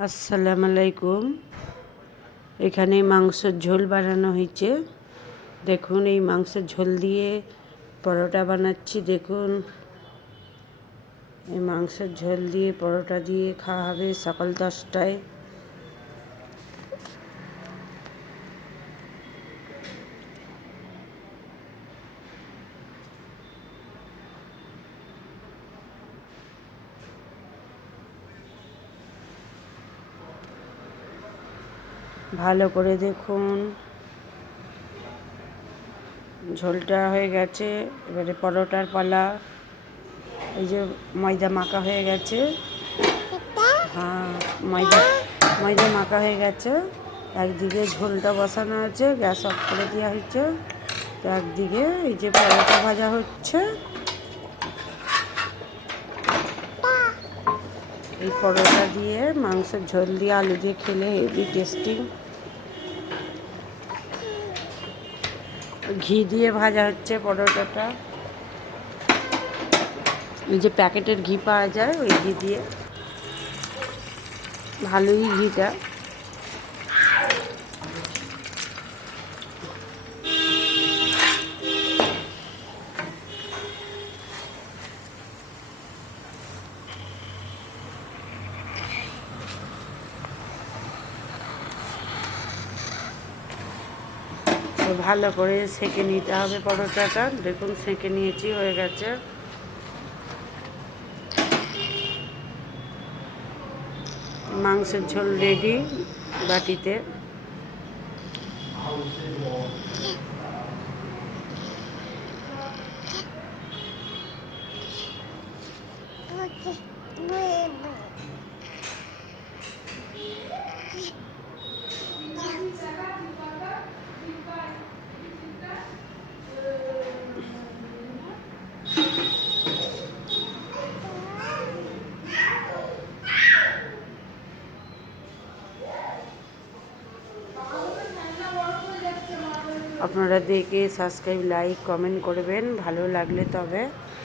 আসসালামু আলাইকুম। এখানে মাংসের ঝোল বানানো হয়েছে। দেখুন এই মাংসের ঝোল দিয়ে পরোটা বানাচ্ছি। দেখুন এই মাংসের ঝোল দিয়ে পরোটা দিয়ে খাওয়া হবে সকাল 10টায়। ভালো করে দেখুন, ঝোলটা হয়ে গেছে। এবারে পরোটার পালা। এই যে ময়দা মাখা হয়ে গেছে। হ্যাঁ, ময়দা মাখা হয়ে গেছে। একদিকে ঝোলটা বসানো আছে, গ্যাস অফ করে দেওয়া হয়েছে। তো একদিকে এই যে পরোটা ভাজা হচ্ছে। এই পরোটা দিয়ে মাংসের ঝোল দিয়ে আলু দিয়ে খেলে হেভি টেস্টি। ঘি দিয়ে ভাজা হচ্ছে পরোটাটা। এই যে প্যাকেটের ঘি পাওয়া যায় ওই ঘি দিয়ে, ভালোই ঘিটা। তো ভালো করে সেঁকে নিতে হবে পরোটাটা। দেখুন সেঁকে নিয়েছি, হয়ে গেছে। মাংসের ঝোল রেডি বাটিতে। আপনারা দেখে সাবস্ক্রাইব, লাইক, কমেন্ট করবেন ভালো লাগলে তবে।